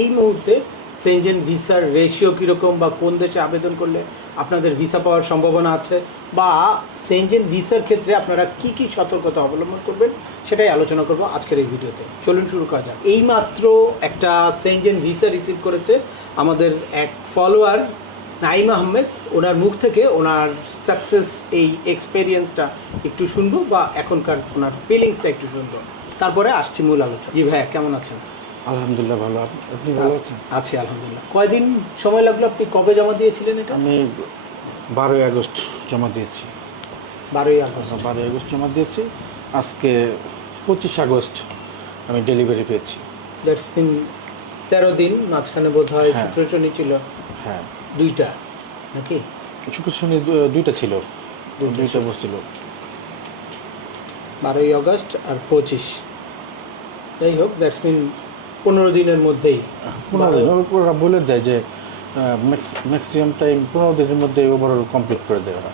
এই মুহূর্তে সেনজেন ভিসার রেশিও কীরকম বা কোন দেশে আবেদন করলে আপনাদের ভিসা পাওয়ার সম্ভাবনা আছে বা সেনজেন ভিসার ক্ষেত্রে আপনারা কি কি সতর্কতা অবলম্বন করবেন সেটাই আলোচনা করব আজকের এই ভিডিওতে। চলুন শুরু করা যাক। এইমাত্র একটা সেনজেন ভিসা রিসিভ করেছে আমাদের এক ফলোয়ার নাইম আহমেদ। ওনার মুখ থেকে ওনার সাকসেস এই এক্সপেরিয়েন্সটা একটু শুনব বা এখনকার ওনার ফিলিংসটা একটু শুনব। তারপরে আসছি মূল আলোচনা জি ভাইয়া, কেমন আছেন? আলহামদুলিল্লাহ ভালো। আপ- আপনি ভালো আছেন? আছি আলহামদুলিল্লাহ। কয়দিন সময় লাগল আপনি কবে জমা দিয়েছিলেন এটা? আমি বারোই আগস্ট জমা দিয়েছি। বারোই আগস্ট। বারোই আগস্ট জমা দিয়েছি। আজকে পঁচিশ আগস্ট আমি ডেলিভারি পেয়েছি। দ্যাটস বিন তেরো দিন মাঝখানে বোধ হয়। হ্যাঁ। শুক্র শনি ছিল। হ্যাঁ। দুইটা নাকি? শুক্র শনি দুইটা ছিল। দুইটা বসছিল বারোই আগস্ট আর পঁচিশ। যাই হোক দ্যাটস বিন পনেরো দিনের মধ্যেই। ওরা বলে দেয় যে ম্যাক্সিমাম টাইম পনেরো দিনের মধ্যে ওভারঅল কমপ্লিট করে দেয় ওরা।